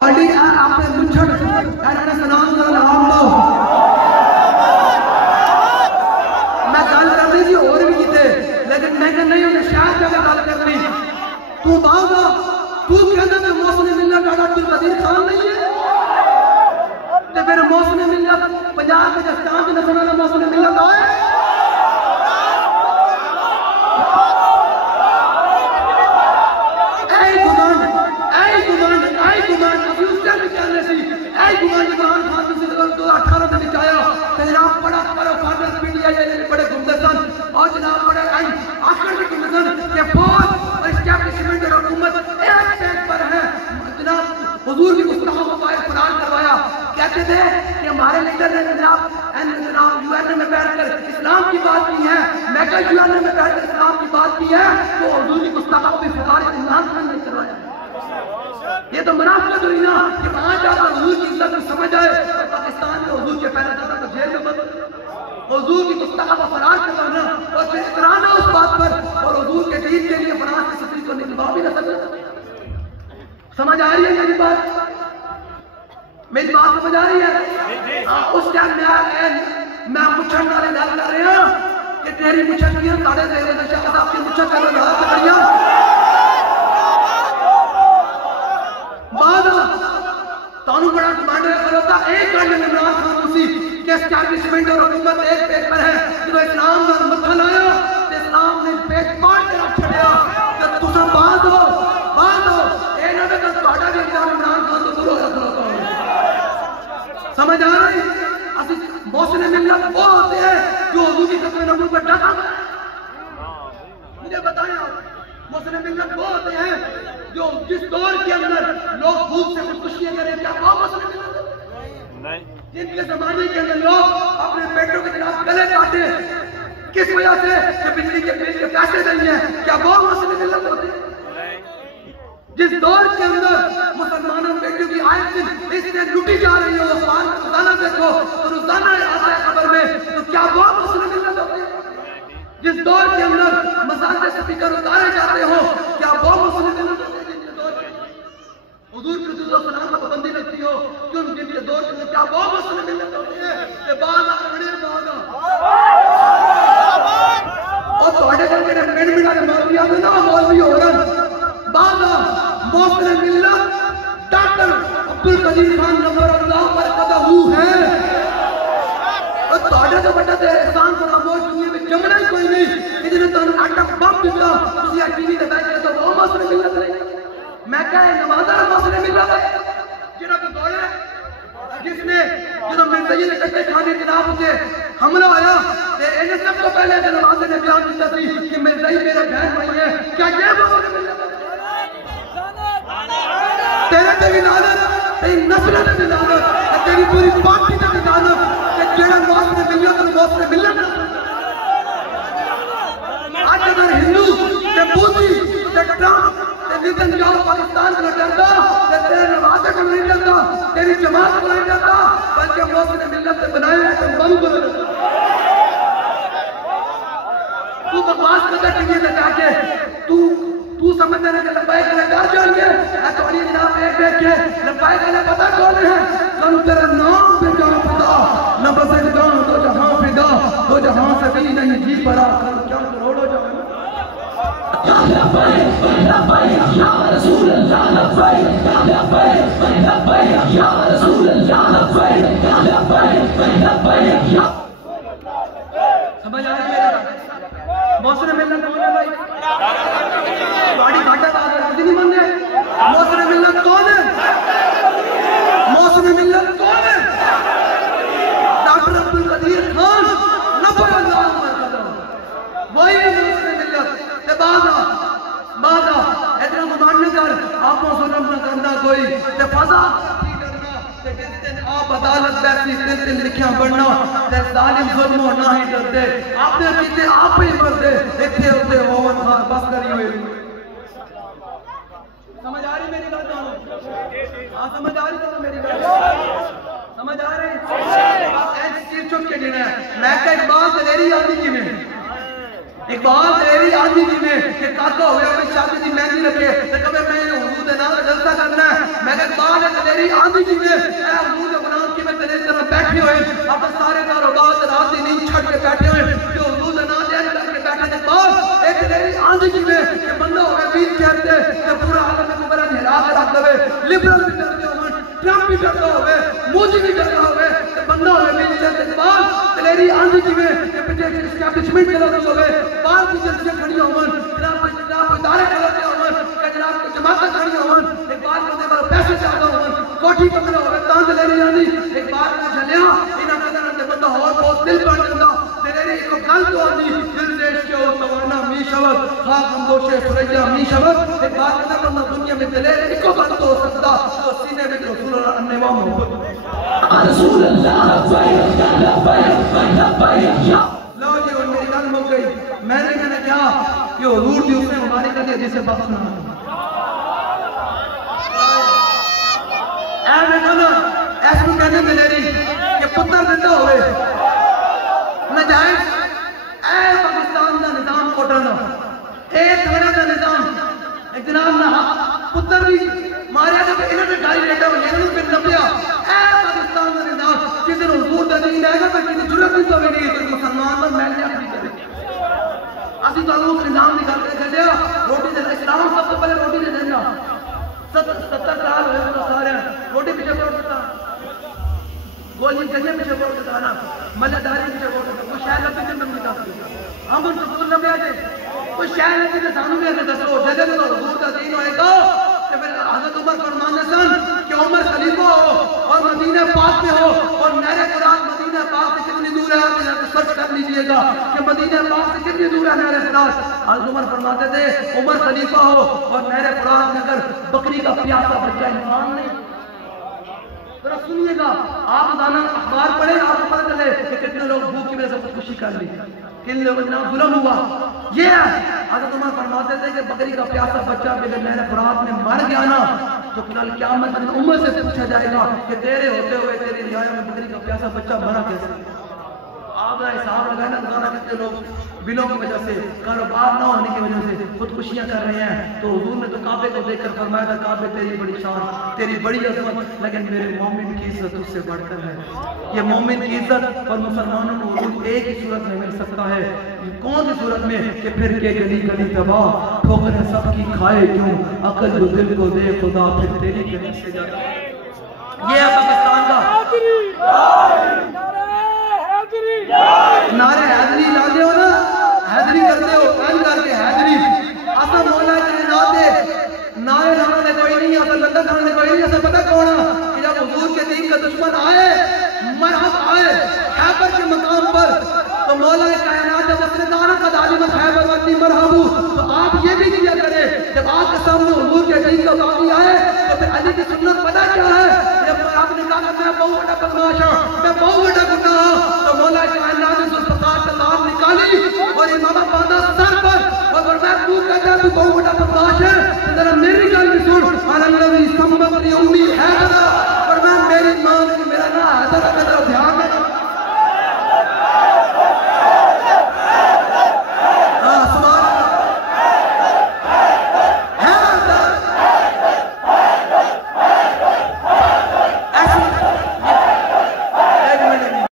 आपने मुछड़ सलाम लगाम दो। मैं गल करनी थी और भी किते, लेकिन मैं नहीं उन्हें शायद जगह गल करनी। तू बाबा तू कहता मैं मौसम मिलना डाडा अब्दुल कदीर खान नहीं है, तो फिर मौसम मिलना पंजाब के जस्तान के नसना का मौसम मिलना का है। हुजूर की गुस्ताखों को बाहर कुरान करवाया, कहते थे कि हमारे लीडर ने जनाब यूएन में बैठकर इस्लाम की बात की है। मैं कल यूएन में बैठकर इस्लाम की बात की है, तो हुजूर की गुस्ताखों को भी फौज इमरान खान ने करवाया। ये तो मुनाफिकत हुई ना कि वहां जाकर हुजूर की इज्जत को समझ आए और पाकिस्तान में हुजूर के पहरेदार को जेल में बंद, हुजूर की गुस्ताखों को फरार करवाना और फिर इतराना उस बात पर, और हुजूर के दीन के लिए फरार की सफरी को निभा भी न सके। समझ आ रही है मेरी बात? मेरी बात समझ आ रही है? उस टाइम मैं मुछड़ वाले गल कर रहे हैं कि तेरी मुछड़ की साढ़े दे रहे शायद आपकी मुछड़ कर बढ़िया बाद तानू बड़ा कमांडर खलोता एक गल इमरान खान उसी के एस्टैब्लिशमेंट और हुकूमत एक पेज पर है कि वो इस्लाम का मत्था लाया, इस्लाम ने पेज पाट के रख छड़िया कि तुम बात हो इमरान खान तो दूर हो रखा। समझ आ रही? मौसम मिलत वो होते हैं जो हुजूर की कदम नबूवत पर डटा। मुझे बताएं आप, मौसम मिलत वो होते हैं जो जिस दौर के अंदर लोग भूख से खुदकुशियां करें, क्या वो मौसम मिलत नहीं? जिनके जमाने के अंदर लोग अपने पेटों के खिलाफ गले काटे किस वजह से कि बिजली के बिल के पैसे नहीं है, क्या वो मौसम मिलत होते हैं? जिस दौर के अंदर मुसलमानों बेटियों की आयत इससे लुटी जा रही हो, रोजाना देखो तो रोजाना आता है खबर में, तो क्या वो मुस्लिम मिलत होते हैं? जिस दौर के अंदर मसाजिद से स्पीकर उतारे जाते हो, क्या वो मुस्लिम मिलत होते हैं? जिनके दौर हुजूर की सलाम पर पाबंदी लगती हो, क्यों जिनके दौर के अंदर क्या वो मुस्लिम मिलत होते हैं? कि बाग और थोड़े करके मिनट मिनट मौलवी आते ना, मौलवी हो रहा बागा मौसम मिलत डॉक्टर अब्दुल कदीर खान नंबर अल्लाह पर कदहू है। और थोड़े तो बड़ा ते एहसान फरामोश दुनिया में जमना ही कोई नहीं कि जिन्हें तुम नाटक बम दिता तुसी टीवी ते बैठ के तो वो मौसम मिलत नहीं। मैं कहे नमाज़ा मौसम मिलत है जेड़ा बतौले जिसने जो मिर्ज़ाई ने कट्टे खाने जनाब उसे हमला आया ते इन्हें सबसे पहले नमाज़ ने बयान दिया थी कि मिर्ज़ाई मेरा बहन भाई है। क्या ये मौसम मिलत तेरे ते भी लानत, तेरी नस्ल ते भी लानत, तेरी पूरी पार्टी ते भी लानत कि जेड़ा मौसम मिलत तो मौसम मिलत। आज अगर हिंदू ते बूदी ते ट्रम्प ते नितिन जाओ पाकिस्तान को डरदा ते तेरे नवाज को नहीं डरदा, तेरी जमात को नहीं डरदा, बल्कि मौसम मिलत से बनाए तो बम को तू बकवास करता टीवी पे जाके तू समझते ना कि लंबाई का डर जान के थोड़ी जनाब एक देख के लंबाई का पता कौन है? कल तेरा नाम पे जान पता न बस एक गांव तो जहां फिदा तो जहां से भी नहीं जी पड़ा क्या करोड़ों जान या रसूल अल्लाह लब्बैक या रसूल अल्लाह लब्बैक या समझ आ रही है? मौसम मिलना कौन है भाई? गाड़ी घाटा का राजी नहीं बन गए। मौसम मिलत कौन है? मौसम मिलत कौन है? डॉक्टर अब्दुल कदीर खान नबर अल्लाह पर कदम वही मौसम मिलत ते बादा इतना गुमानने कर आपको जुल्म न करना कोई ते फजा ते जिस दिन आप अदालत बैठी जिस दिन लिखिया बनना ते जालिम जुल्म होना ही डरते आपने कीते आप ही मरदे इतने उतने होवन खान बस करी हुई। समझ आ रही मेरी बात? हाँ समझ आ रही तो मेरी बात समझ आ रही? सिर चुप के गिने मैं कई बात लेरी आदि की में इकबाल तेरी आंधी जी में कि काका होवे अपनी शादी दी मेहंदी रखे ते कबे मैं हुजूर दे नाल जलसा करना है। मैं कहा इकबाल है तेरी आंधी जी में ए हुजूर दे गुलाम की मैं तेरे तरह बैठे हुए अपने सारे कारोबार रात दी नींद छड़ के बैठे हुए कि हुजूर दे नाल ध्यान करके बैठे थे। इकबाल एक तेरी आंधी जी में कि बंदा होवे बीच कहते ते पूरा आलम को बड़ा हिला के रख देवे लिबरल भी करते हो ट्रम्प भी करता होवे मोदी भी करता होवे ते बंदा होवे बीच कहते इकबाल तेरी आंधी जी में कि पीछे एस्टैब्लिशमेंट चलती होवे बाहर की जल्दियां खड़ी होवन जनाब इदारे चलते होवन जनाब की जमात खड़ी होवन एक बार बंदे पर पैसे ज्यादा होवन कोठी पकड़ा होवे तांद ले रही आंधी एक बार ने चलिया इना कदर ते बंदा और बहुत दिल बन जांदा तेरे एक गल तो आंदी दिल देश के ओ तवन्ना मी शवत खाक हमदोशे फरैया मी शवत एक बार ने बंदा दुनिया में दिले एको बात तो हो सकता तो सीने में रसूल अन्नेवा मोहब्बत रसूल अल्लाह लो जी और मेरी गल मुक गई। मैंने क्या कि हुजूर दी उसने हमारी करनी जैसे बात सुना ऐ बेटा ना ऐसे कहने मिले रही कि पुत्र दिंदा होवे नजायज ऐ पाकिस्तान दा निजाम कोटा दा ए थाने दा निजाम एक जनाब ना पुत्र भी मारे तो इन्होंने गाड़ी लेटा हो इन्होंने फिर नपिया ऐ पाकिस्तान दा निजाम किसी ने हुजूर दा दीन आएगा तो किसी जरूरत नहीं तो नहीं तो मुसलमान और मैं नहीं करे असि तो उस निजाम निकाल के चलिया रोटी दे इस्लाम सबसे पहले रोटी दे देना 70 साल हुए तो सारे रोटी पीछे छोड़ देता गोली जगह पीछे छोड़ देता ना मल्लदारी पीछे छोड़ देता कोई शायद अपने में निकाल दिया हम उन सब नबी आजे कोई शायद अपने सानू में दसो जगह तो हुजूर दा दीन होएगा तो फिर हजरत उमर फरमाते सन कि उमर खलीफा हो और मदीना पाक में हो और नहर फुरात मदीना पाक से कितनी दूर है आप सर्च कर लीजिएगा कि मदीना पाक से कितनी दूर है नहर फुरात। हजरत उमर फरमाते थे उमर खलीफा हो और नहर फुरात में अगर बकरी का प्यासा बच्चा इंसान नहीं जरा सुनिएगा आप रोजाना अखबार पढ़े आपको पता चले कि कितने लोग भूख की वजह से खुदकुशी कर ली किन लोगों के नाम जुल्म हुआ। ये है हजरत उमर फरमाते थे कि बकरी का प्यासा बच्चा अगर नहर फुरात में मर गया ना तो कल क़यामत में उम्मत से पूछा जाएगा कि तेरे होते हुए तेरी रियाया में बकरी का प्यासा बच्चा मरा कैसे। आप हिसाब लगाए ना रोजाना कितने लोग बिलों की वजह से कारोबार न होने की वजह से खुदकुशियां कर रहे हैं। तो हुजूर ने तो काबे को देखकर फरमाया था काबे तेरी बड़ी शान तेरी बड़ी अजमत लेकिन मेरे मोमिन की इज्जत उससे बढ़कर है। ये मोमिन की इज्जत और मुसलमानों को हुजूर एक ही सूरत में मिल सकता है। कौन सी सूरत में कि फिर के गली गली तबाह ठोकरें सबकी खाए क्यों अकल जो दिल को दे खुदा फिर तेरी गली से जाता। ये है पाकिस्तान का नारे हैदरी लाते हो ना हैदरी करते हो एन करके हैदरी असा मौला के नाते नारे लाने ने कोई नहीं असा लंदन खाने कोई नहीं। असा पता कौन कि जब हुजूर के दीन का दुश्मन आए मरहब आए खैबर के मकाम पर तो मौला कायनात जब अपने दाना का दालिम खैबर वक्ती मरहबू तो आप ये भी किया करें जब आपके सामने हुजूर के दीन का बागी आए तो फिर अली की सुन्नत पता क्या है जब आपने कहा मैं बहुत बड़ा बदमाश हूं मैं बहुत बड़ा गुंडा हूं तो मौला कायनात ने जुल्फकार से लाभ निकाली और इमाम बांधा सर पर और मैं तू कहता तू बहुत बड़ा बदमाश है जरा मेरी गल भी सुन अल्लाह ने संबत ली उम्मी